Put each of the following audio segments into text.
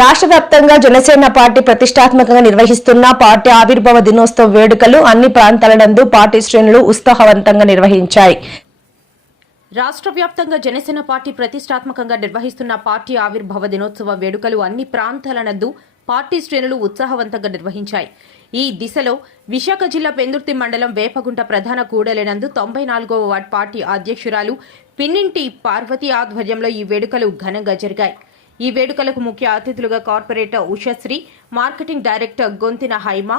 రాష్ట్ర వ్యాప్తంగా జనసేన పార్టీ ప్రతిష్టాత్మకంగా నిర్వహిస్తున్న పార్టీ ఆవిర్భావ దినోత్సవ వేడుకలు అన్ని ప్రాంతాల నందు పార్టీ శ్రేణులు ఉత్సాహవంతంగా నిర్వహించాయి. రాష్ట్ర వ్యాప్తంగా జనసేన పార్టీ ప్రతిష్టాత్మకంగా నిర్వహిస్తున్న పార్టీ ఆవిర్భావ దినోత్సవ వేడుకలు అన్ని ప్రాంతాల నందు పార్టీ శ్రేణులు ఉత్సాహవంతంగా నిర్వహించాయి. ఈ దిశలో విశాఖ జిల్లా పెందుర్తి మండలం వేపగుంట ప్రధాన కూడలినందు 94వ వార్డు పార్టీ అధ్యక్షురాలు పిన్నింటి పార్వతి ఆధ్వర్యంలో ఈ వేడుకలు ఘనంగా జరిగాయి. ఈ వేడుకలకు ముఖ్య అతిథులుగా corporator Ushasri, marketing director Gontina Haima,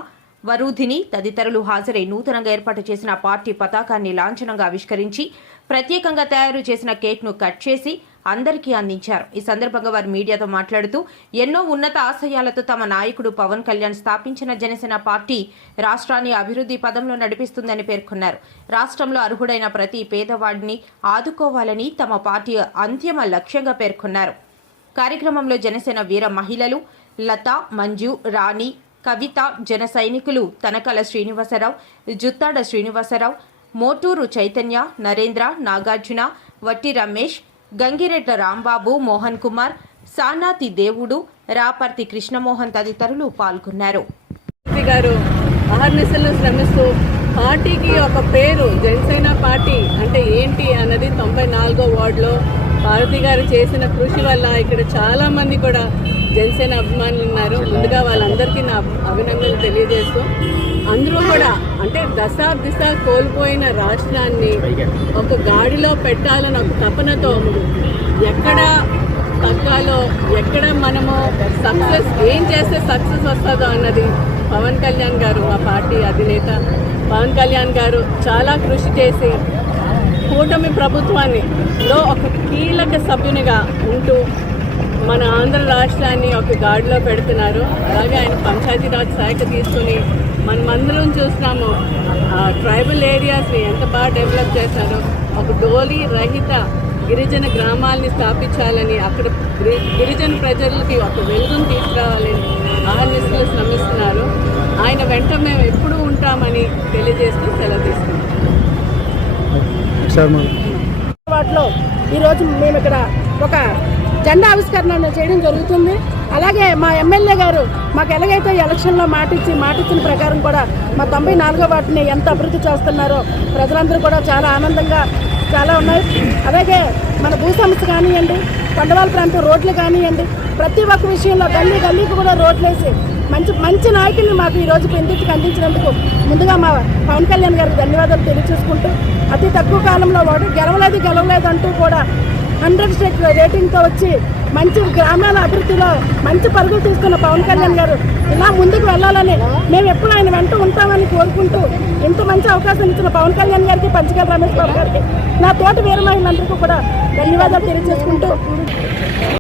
Varudhini తదితరులు హాజరై నూతనంగా ఏర్పాటు చేసిన పార్టీ పతాకాన్ని లాంఛనంగా ఆవిష్కరించి ప్రత్యేకంగా తయారు చేసిన కేక్ను కట్ చేసి అందరికీ అందించారు. ఈ సందర్భంగా వారు మీడియాతో మాట్లాడుతూ ఎన్నో ఉన్నత ఆశయాలతో తమ నాయకుడు పవన్ కళ్యాణ్ స్థాపించిన జనసేన పార్టీ రాష్ట్రాన్ని అభివృద్ధి పదంలో నడిపిస్తుందని పేర్కొన్నారు. రాష్ట్రంలో అర్హుడైన ప్రతి పేదవాడిని ఆదుకోవాలని తమ పార్టీ అంతిమ లక్ష్యంగా పేర్కొన్నారు. కార్యక్రమంలో జనసేన వీర మహిళలు లత, మంజు, రాణి, కవిత, జన సైనికులు తనకల శ్రీనివాసరావు, జుత్తాడ శ్రీనివాసరావు, మోటూరు చైతన్య, నరేంద్ర, నాగార్జున, వట్టి రమేష్, గంగిరెడ్ల రాంబాబు, మోహన్ కుమార్, సానాతి దేవుడు, రాపర్తి కృష్ణమోహన్ తదితరులు పాల్గొన్నారు. గారు అహర్నిశలు శ్రమిస్తూ పార్టీకి ఒక పేరు జనసేన పార్టీ అంటే ఏంటి అన్నది 94వ వార్డులో భారతి గారు చేసిన కృషి వల్ల ఇక్కడ చాలామంది కూడా జనసేన అభిమానులు ఉన్నారు. ముందుగా వాళ్ళందరికీ నా అభినందనలు తెలియజేస్తూ అందరూ కూడా అంటే దిశ కోల్పోయిన రాష్ట్రాన్ని ఒక గాడిలో పెట్టాలని ఒక తపనతో ఎక్కడ తగ్గాలో, ఎక్కడ మనము సక్సెస్ ఏం చేస్తే సక్సెస్ వస్తుందో అన్నది పవన్ కళ్యాణ్ గారు, మా పార్టీ అధినేత పవన్ కళ్యాణ్ గారు చాలా కృషి చేసి కూటమి ప్రభుత్వాన్నిలో ఒక కీలక సభ్యునిగా ఉంటూ మన ఆంధ్ర రాష్ట్రాన్ని ఒక గాడిలో పెడుతున్నారు. అలాగే ఆయన పంచాయతీరాజ్ శాఖ తీసుకుని మనమందరం చూస్తున్నాము ట్రైబల్ ఏరియాస్ని ఎంత బాగా డెవలప్ చేశారో. ఒక డోలీ రహిత గిరిజన గ్రామాలని స్థాపించాలని, అక్కడ గిరిజన ప్రజలకి ఒక వెలుగును తీసుకురావాలని అహర్నిశలు శ్రమిస్తున్నారు. ఆయన వెంట మేము ఎప్పుడూ ఉంటామని తెలియజేస్తూ సెలవు తీసుకున్నాం. వాటిలో ఈరోజు మేము ఇక్కడ ఒక జెండా ఆవిష్కరణ చేయడం జరుగుతుంది. అలాగే మా ఎమ్మెల్యే గారు మాకు ఎలాగైతే ఎలక్షన్లో మాటిచ్చిన ప్రకారం కూడా మా 94వ వార్డుని ఎంత అభివృద్ధి చేస్తున్నారో ప్రజలందరూ కూడా చాలా ఆనందంగా చాలా ఉన్నాయి. అలాగే మన భూ సమస్య కానివ్వండి, కొండవాళ్ళ ప్రాంతం రోడ్లు కానివ్వండి, ప్రతి ఒక్క విషయంలో గల్లీకి కూడా రోడ్లు వేసి మంచి నాయకుల్ని మాకు ఈరోజు పెందుర్తికి అందించినందుకు ముందుగా మా పవన్ కళ్యాణ్ గారికి ధన్యవాదాలు తెలియజేసుకుంటూ, అతి తక్కువ కాలంలో వాడు గెలవలేదు అంటూ కూడా 100 రేటింగ్తో వచ్చి మంచి గ్రామాల అభివృద్ధిలో మంచి పరుగులు తీసుకున్న పవన్ కళ్యాణ్ గారు ఇలా ముందుకు వెళ్ళాలని మేము ఎప్పుడు ఆయన వెంట ఉంటామని కోరుకుంటూ ఇంత మంచి అవకాశం ఇచ్చిన పవన్ కళ్యాణ్ గారికి, పంచగల రమేష్ బాబు గారికి, నా తోటి వీర మహిళలందరికీ కూడా ధన్యవాదాలు తెలియజేసుకుంటూ